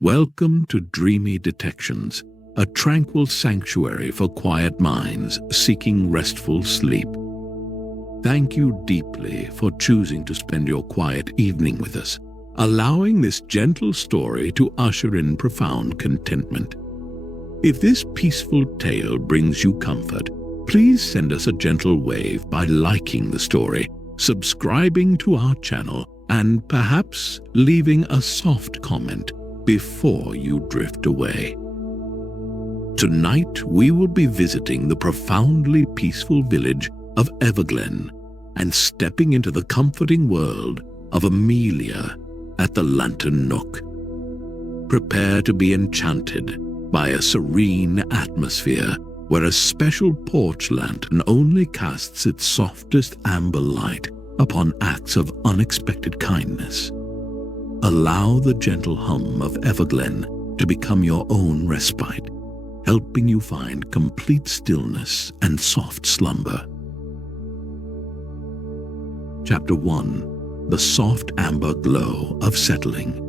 Welcome to Dreamy Detections, a tranquil sanctuary for quiet minds seeking restful sleep. Thank you deeply for choosing to spend your quiet evening with us, allowing this gentle story to usher in profound contentment. If this peaceful tale brings you comfort, please send us a gentle wave by liking the story, subscribing to our channel, and perhaps leaving a soft comment before you drift away. Tonight we will be visiting the profoundly peaceful village of Everglen and stepping into the comforting world of Amelia at the Lantern Nook. Prepare to be enchanted by a serene atmosphere where a special porch lantern only casts its softest amber light upon acts of unexpected kindness. Allow the gentle hum of Everglen to become your own respite, helping you find complete stillness and soft slumber. Chapter 1. The Soft Amber Glow of Settling.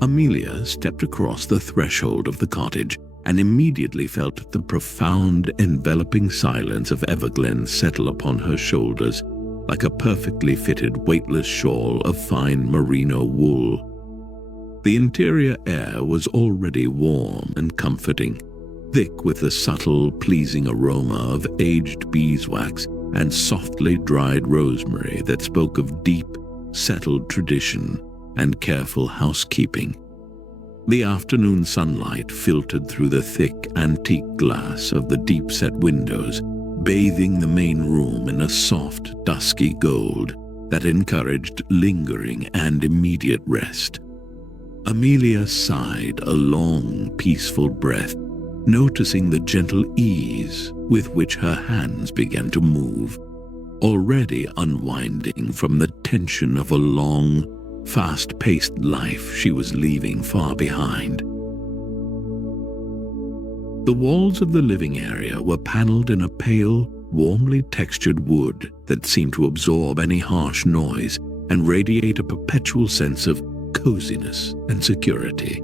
Amelia stepped across the threshold of the cottage and immediately felt the profound, enveloping silence of Everglen settle upon her shoulders like a perfectly fitted weightless shawl of fine merino wool. The interior air was already warm and comforting, thick with the subtle, pleasing aroma of aged beeswax and softly dried rosemary that spoke of deep, settled tradition and careful housekeeping. The afternoon sunlight filtered through the thick, antique glass of the deep-set windows, bathing the main room in a soft, dusky gold that encouraged lingering and immediate rest. Amelia sighed a long, peaceful breath, noticing the gentle ease with which her hands began to move, already unwinding from the tension of a long, fast-paced life she was leaving far behind. The walls of the living area were paneled in a pale, warmly textured wood that seemed to absorb any harsh noise and radiate a perpetual sense of coziness and security.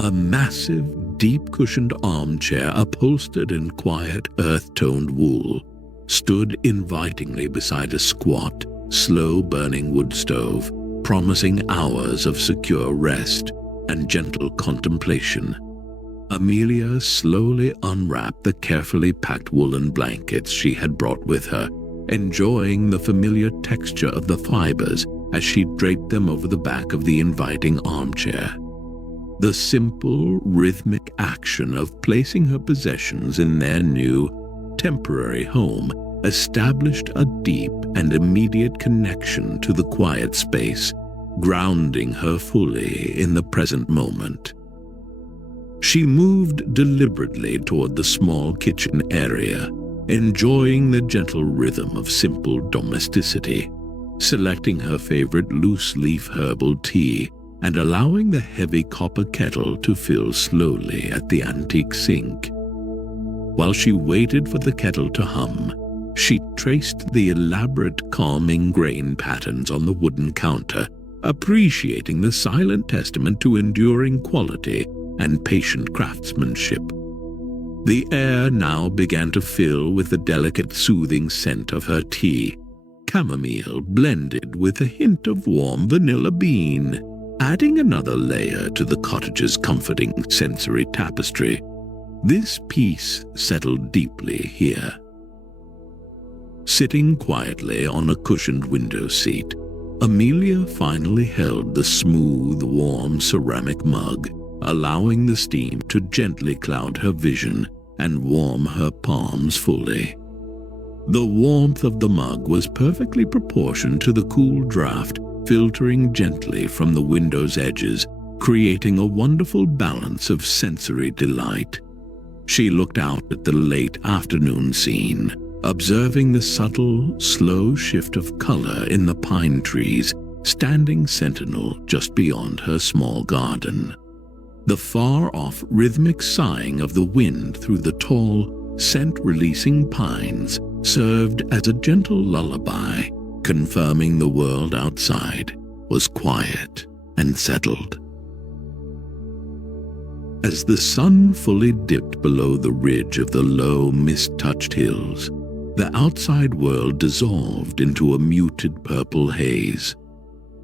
A massive, deep-cushioned armchair upholstered in quiet, earth-toned wool stood invitingly beside a squat, slow-burning wood stove, promising hours of secure rest and gentle contemplation. Amelia slowly unwrapped the carefully packed woolen blankets she had brought with her, enjoying the familiar texture of the fibers as she draped them over the back of the inviting armchair. The simple, rhythmic action of placing her possessions in their new, temporary home established a deep and immediate connection to the quiet space, grounding her fully in the present moment. She moved deliberately toward the small kitchen area, enjoying the gentle rhythm of simple domesticity, selecting her favorite loose-leaf herbal tea and allowing the heavy copper kettle to fill slowly at the antique sink. While she waited for the kettle to hum, she traced the elaborate, calming grain patterns on the wooden counter, appreciating the silent testament to enduring quality and patient craftsmanship. The air now began to fill with the delicate, soothing scent of her tea, chamomile blended with a hint of warm vanilla bean, adding another layer to the cottage's comforting sensory tapestry. This peace settled deeply here. Sitting quietly on a cushioned window seat, Amelia finally held the smooth, warm ceramic mug, allowing the steam to gently cloud her vision and warm her palms fully. The warmth of the mug was perfectly proportioned to the cool draft filtering gently from the window's edges, creating a wonderful balance of sensory delight. She looked out at the late afternoon scene, observing the subtle, slow shift of color in the pine trees standing sentinel just beyond her small garden. The far-off rhythmic sighing of the wind through the tall, scent-releasing pines served as a gentle lullaby, confirming the world outside was quiet and settled. As the sun fully dipped below the ridge of the low, mist-touched hills, the outside world dissolved into a muted purple haze.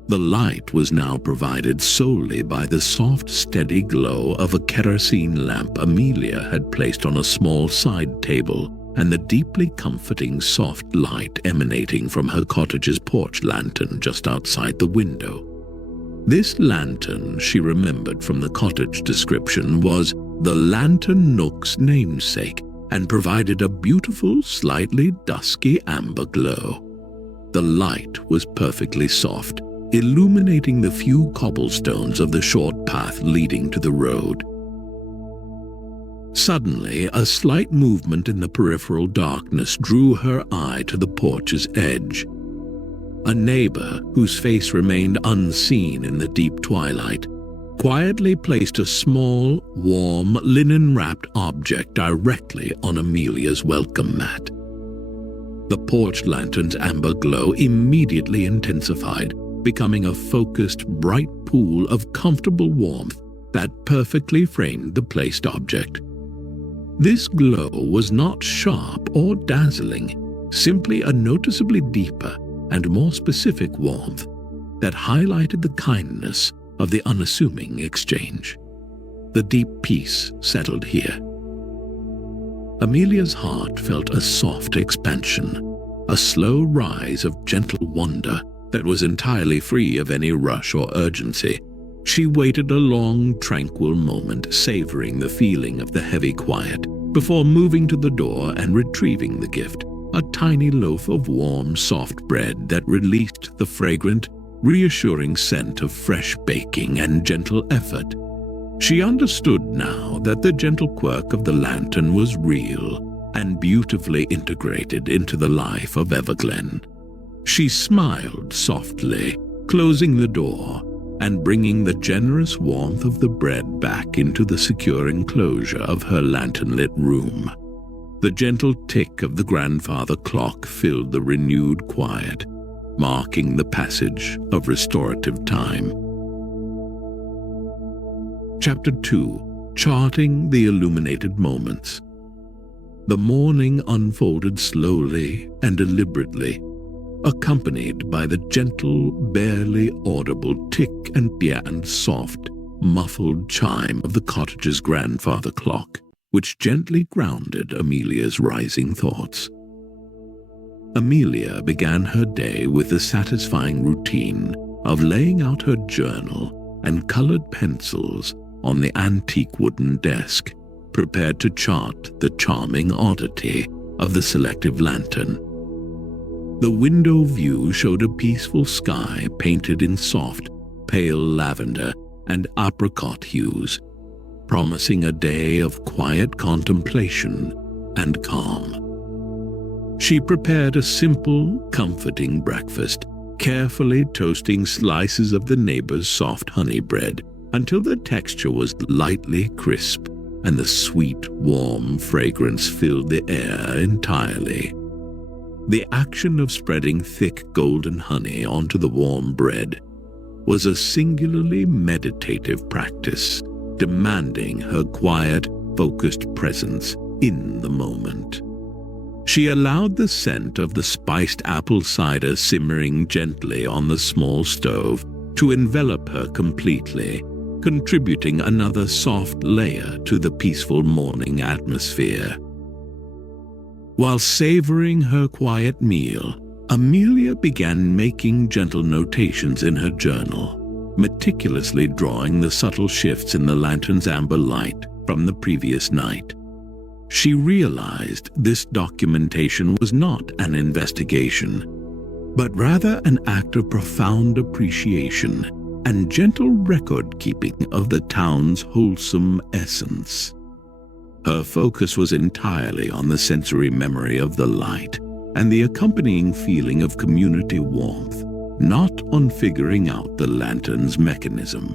The light was now provided solely by the soft, steady glow of a kerosene lamp Amelia had placed on a small side table, and the deeply comforting soft light emanating from her cottage's porch lantern just outside the window. This lantern, she remembered from the cottage description, was the lantern nook's namesake and provided a beautiful, slightly dusky amber glow. The light was perfectly soft, illuminating the few cobblestones of the short path leading to the road. Suddenly, a slight movement in the peripheral darkness drew her eye to the porch's edge. A neighbor, whose face remained unseen in the deep twilight, quietly placed a small, warm, linen-wrapped object directly on Amelia's welcome mat. The porch lantern's amber glow immediately intensified, becoming a focused, bright pool of comfortable warmth that perfectly framed the placed object. This glow was not sharp or dazzling, simply a noticeably deeper and more specific warmth that highlighted the kindness of the unassuming exchange. The deep peace settled here. Amelia's heart felt a soft expansion, a slow rise of gentle wonder that was entirely free of any rush or urgency. She waited a long, tranquil moment, savoring the feeling of the heavy quiet, before moving to the door and retrieving the gift, a tiny loaf of warm, soft bread that released the fragrant, reassuring scent of fresh baking and gentle effort. She understood now that the gentle quirk of the lantern was real and beautifully integrated into the life of Everglen. She smiled softly, closing the door and bringing the generous warmth of the bread back into the secure enclosure of her lantern-lit room. The gentle tick of the grandfather clock filled the renewed quiet, marking the passage of restorative time. Chapter 2. Charting the Illuminated Moments. The morning unfolded slowly and deliberately, accompanied by the gentle, barely audible tick and soft, muffled chime of the cottage's grandfather clock, which gently grounded Amelia's rising thoughts. Amelia began her day with the satisfying routine of laying out her journal and colored pencils on the antique wooden desk, prepared to chart the charming oddity of the selective lantern. The window view showed a peaceful sky painted in soft, pale lavender and apricot hues, promising a day of quiet contemplation and calm. She prepared a simple, comforting breakfast, carefully toasting slices of the neighbor's soft honey bread until the texture was lightly crisp and the sweet, warm fragrance filled the air entirely. The action of spreading thick golden honey onto the warm bread was a singularly meditative practice, demanding her quiet, focused presence in the moment. She allowed the scent of the spiced apple cider simmering gently on the small stove to envelop her completely, contributing another soft layer to the peaceful morning atmosphere. While savoring her quiet meal, Amelia began making gentle notations in her journal, meticulously drawing the subtle shifts in the lantern's amber light from the previous night. She realized this documentation was not an investigation, but rather an act of profound appreciation and gentle record-keeping of the town's wholesome essence. Her focus was entirely on the sensory memory of the light and the accompanying feeling of community warmth, not on figuring out the lantern's mechanism.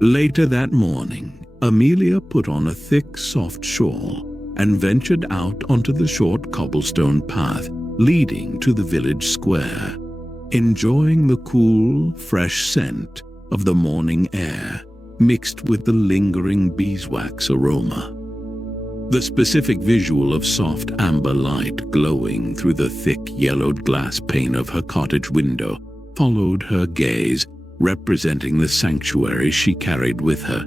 Later that morning, Amelia put on a thick, soft shawl and ventured out onto the short cobblestone path leading to the village square, enjoying the cool, fresh scent of the morning air mixed with the lingering beeswax aroma. The specific visual of soft amber light glowing through the thick yellowed glass pane of her cottage window followed her gaze, representing the sanctuary she carried with her.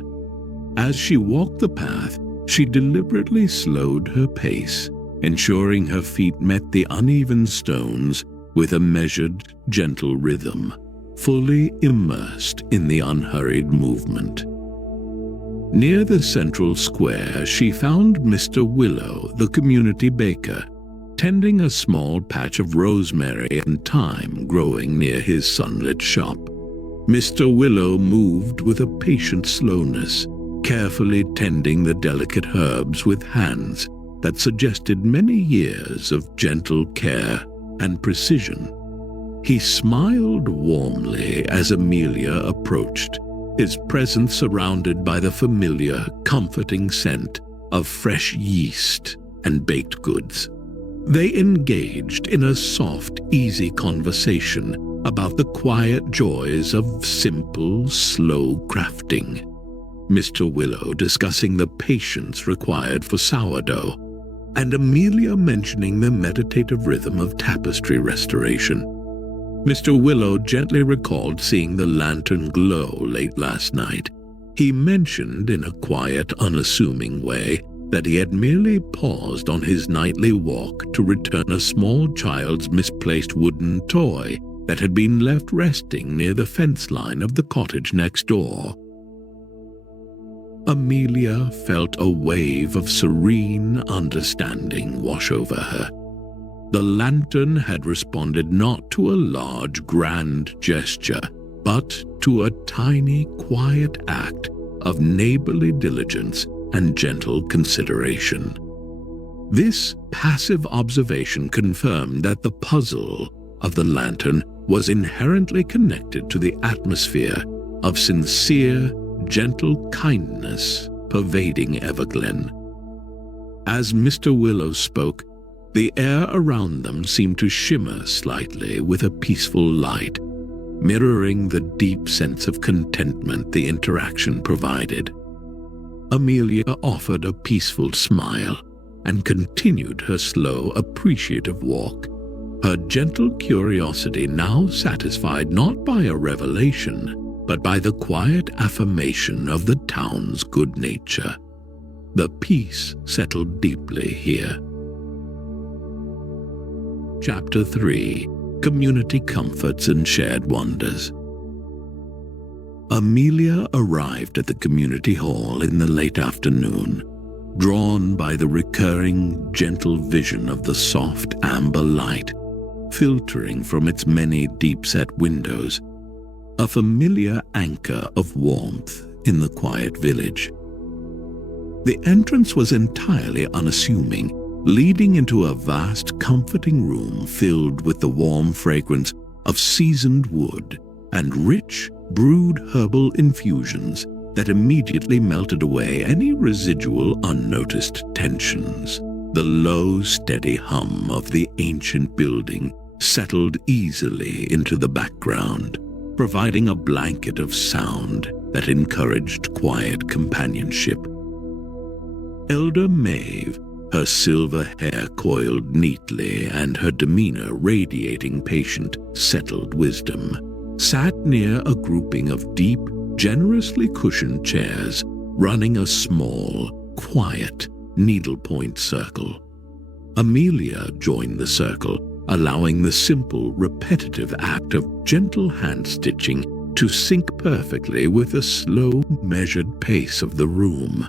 As she walked the path, she deliberately slowed her pace, ensuring her feet met the uneven stones with a measured, gentle rhythm, fully immersed in the unhurried movement. Near the central square, she found Mr. Willow, the community baker, tending a small patch of rosemary and thyme growing near his sunlit shop. Mr. Willow moved with a patient slowness, carefully tending the delicate herbs with hands that suggested many years of gentle care and precision. He smiled warmly as Amelia approached, his presence surrounded by the familiar, comforting scent of fresh yeast and baked goods. They engaged in a soft, easy conversation about the quiet joys of simple, slow crafting. Mr. Willow discussing the patience required for sourdough, and Amelia mentioning the meditative rhythm of tapestry restoration. Mr. Willow gently recalled seeing the lantern glow late last night. He mentioned in a quiet, unassuming way that he had merely paused on his nightly walk to return a small child's misplaced wooden toy that had been left resting near the fence line of the cottage next door. Amelia felt a wave of serene understanding wash over her. The lantern had responded not to a large, grand gesture, but to a tiny, quiet act of neighborly diligence and gentle consideration. This passive observation confirmed that the puzzle of the lantern was inherently connected to the atmosphere of sincere, gentle kindness pervading Everglen. As Mr. Willow spoke, the air around them seemed to shimmer slightly with a peaceful light, mirroring the deep sense of contentment the interaction provided. Amelia offered a peaceful smile and continued her slow, appreciative walk, her gentle curiosity now satisfied not by a revelation, but by the quiet affirmation of the town's good nature. The peace settled deeply here. Chapter 3: Community Comforts and Shared Wonders. Amelia arrived at the community hall in the late afternoon, drawn by the recurring, gentle vision of the soft amber light filtering from its many deep-set windows, a familiar anchor of warmth in the quiet village. The entrance was entirely unassuming, leading into a vast, comforting room filled with the warm fragrance of seasoned wood and rich, brewed herbal infusions that immediately melted away any residual unnoticed tensions. The low, steady hum of the ancient building settled easily into the background, providing a blanket of sound that encouraged quiet companionship. Elder Maeve, her silver hair coiled neatly and her demeanor radiating patient, settled wisdom, sat near a grouping of deep, generously cushioned chairs running a small, quiet, needlepoint circle. Amelia joined the circle, allowing the simple, repetitive act of gentle hand-stitching to sync perfectly with the slow, measured pace of the room.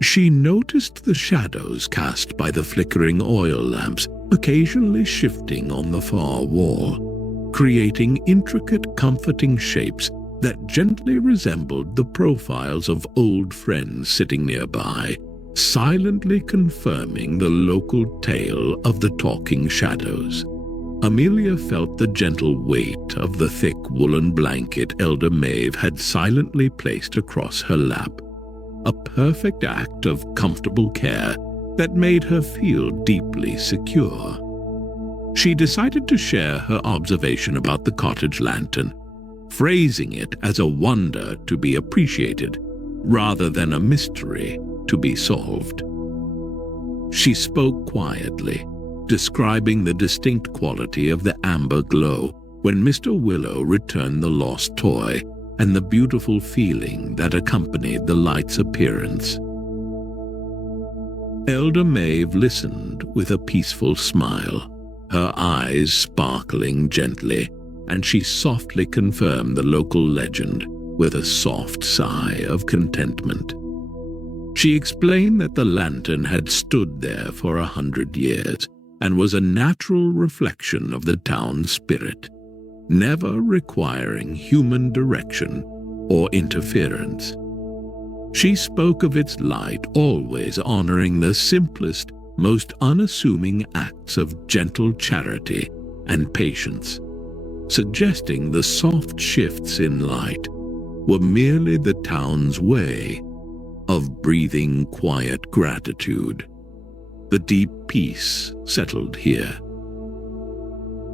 She noticed the shadows cast by the flickering oil lamps occasionally shifting on the far wall, creating intricate, comforting shapes that gently resembled the profiles of old friends sitting nearby, silently confirming the local tale of the talking shadows. Amelia felt the gentle weight of the thick woolen blanket Elder Maeve had silently placed across her lap, a perfect act of comfortable care that made her feel deeply secure. She decided to share her observation about the cottage lantern, phrasing it as a wonder to be appreciated rather than a mystery to be solved. She spoke quietly, describing the distinct quality of the amber glow when Mr. Willow returned the lost toy and the beautiful feeling that accompanied the light's appearance. Elder Maeve listened with a peaceful smile, her eyes sparkling gently, and she softly confirmed the local legend with a soft sigh of contentment. She explained that the lantern had stood there for 100 years and was a natural reflection of the town's spirit, never requiring human direction or interference. She spoke of its light always honoring the simplest, most unassuming acts of gentle charity and patience, suggesting the soft shifts in light were merely the town's way of breathing quiet gratitude. The deep peace settled here.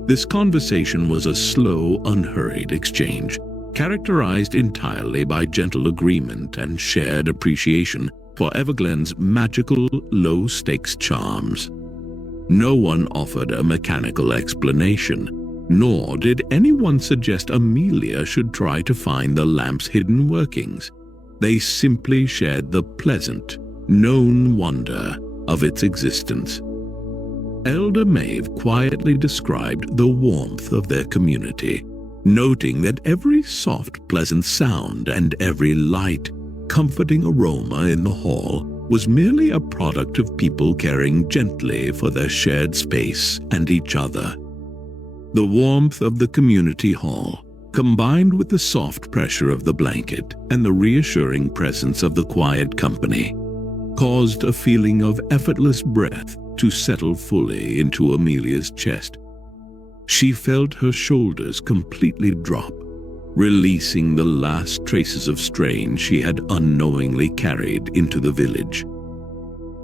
This conversation was a slow, unhurried exchange, characterized entirely by gentle agreement and shared appreciation for Everglen's magical, low-stakes charms. No one offered a mechanical explanation, nor did anyone suggest Amelia should try to find the lamp's hidden workings. They simply shared the pleasant, known wonder of its existence. Elder Maeve quietly described the warmth of their community, noting that every soft, pleasant sound and every light, comforting aroma in the hall was merely a product of people caring gently for their shared space and each other. The warmth of the community hall, combined with the soft pressure of the blanket and the reassuring presence of the quiet company, caused a feeling of effortless breath to settle fully into Amelia's chest. She felt her shoulders completely drop, releasing the last traces of strain she had unknowingly carried into the village.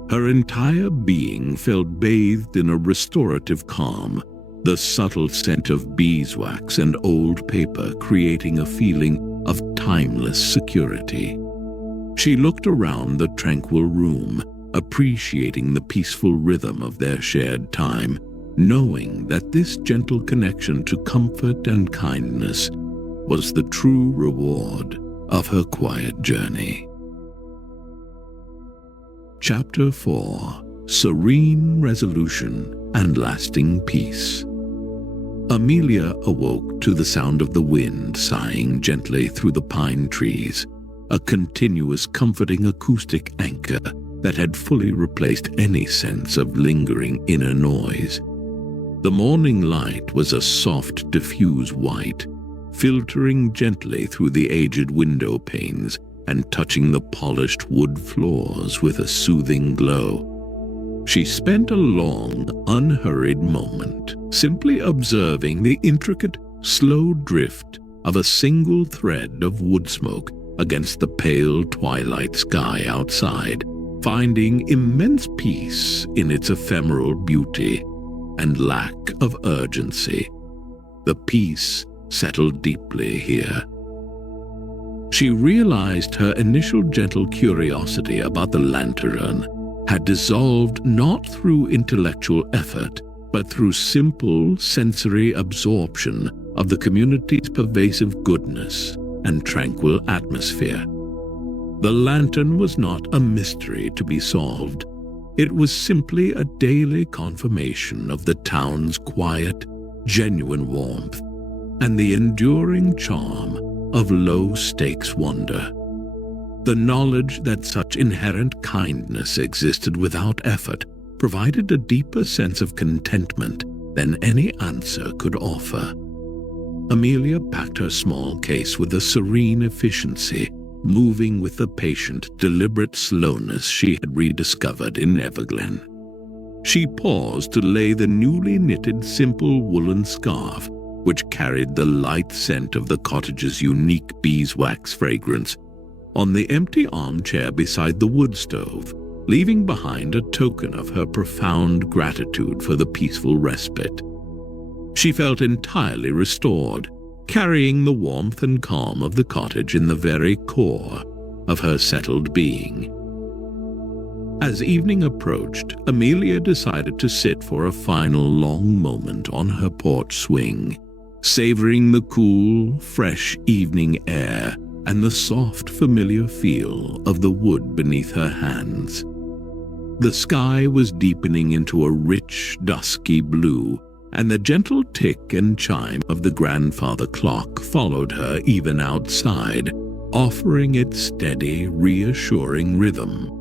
Her entire being felt bathed in a restorative calm, the subtle scent of beeswax and old paper creating a feeling of timeless security. She looked around the tranquil room, appreciating the peaceful rhythm of their shared time, knowing that this gentle connection to comfort and kindness was the true reward of her quiet journey. Chapter 4: Serene Resolution and Lasting Peace. Amelia awoke to the sound of the wind sighing gently through the pine trees, a continuous comforting acoustic anchor that had fully replaced any sense of lingering inner noise. The morning light was a soft, diffuse white, filtering gently through the aged window panes and touching the polished wood floors with a soothing glow. She spent a long, unhurried moment, simply observing the intricate, slow drift of a single thread of wood smoke against the pale twilight sky outside, finding immense peace in its ephemeral beauty and lack of urgency. The peace settled deeply here. She realized her initial gentle curiosity about the lantern had dissolved not through intellectual effort, but through simple sensory absorption of the community's pervasive goodness and tranquil atmosphere. The lantern was not a mystery to be solved. It was simply a daily confirmation of the town's quiet, genuine warmth and the enduring charm of low-stakes wonder. The knowledge that such inherent kindness existed without effort provided a deeper sense of contentment than any answer could offer. Amelia packed her small case with a serene efficiency, moving with the patient, deliberate slowness she had rediscovered in Everglen. She paused to lay the newly knitted simple woolen scarf, which carried the light scent of the cottage's unique beeswax fragrance, on the empty armchair beside the wood stove, leaving behind a token of her profound gratitude for the peaceful respite. She felt entirely restored, carrying the warmth and calm of the cottage in the very core of her settled being. As evening approached, Amelia decided to sit for a final long moment on her porch swing, savoring the cool, fresh evening air and the soft, familiar feel of the wood beneath her hands. The sky was deepening into a rich, dusky blue, and the gentle tick and chime of the grandfather clock followed her even outside, offering its steady, reassuring rhythm.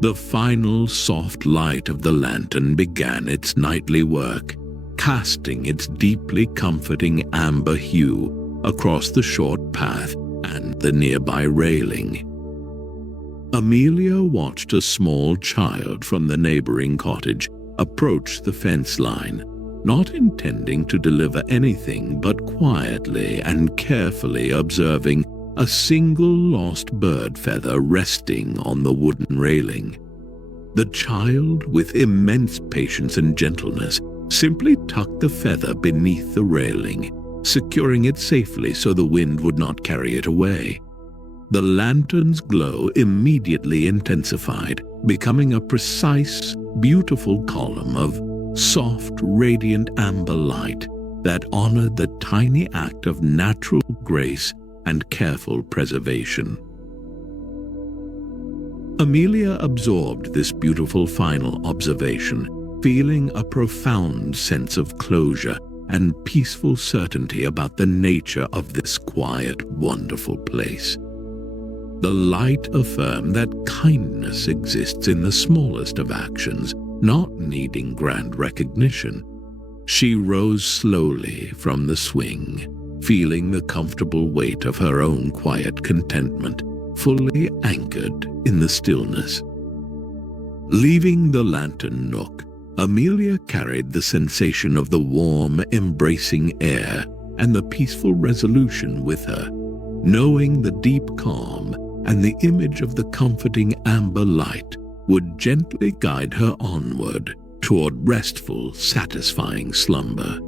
The final soft light of the lantern began its nightly work, casting its deeply comforting amber hue across the short path and the nearby railing. Amelia watched a small child from the neighboring cottage approach the fence line, not intending to deliver anything but quietly and carefully observing a single lost bird feather resting on the wooden railing. The child, with immense patience and gentleness, simply tucked the feather beneath the railing, securing it safely so the wind would not carry it away. The lantern's glow immediately intensified, becoming a precise, beautiful column of soft, radiant amber light that honored the tiny act of natural grace and careful preservation. Amelia absorbed this beautiful final observation, feeling a profound sense of closure and peaceful certainty about the nature of this quiet, wonderful place. The light affirmed that kindness exists in the smallest of actions, not needing grand recognition. She rose slowly from the swing, feeling the comfortable weight of her own quiet contentment, fully anchored in the stillness. Leaving the lantern nook, Amelia carried the sensation of the warm, embracing air and the peaceful resolution with her, knowing the deep calm and the image of the comforting amber light would gently guide her onward toward restful, satisfying slumber.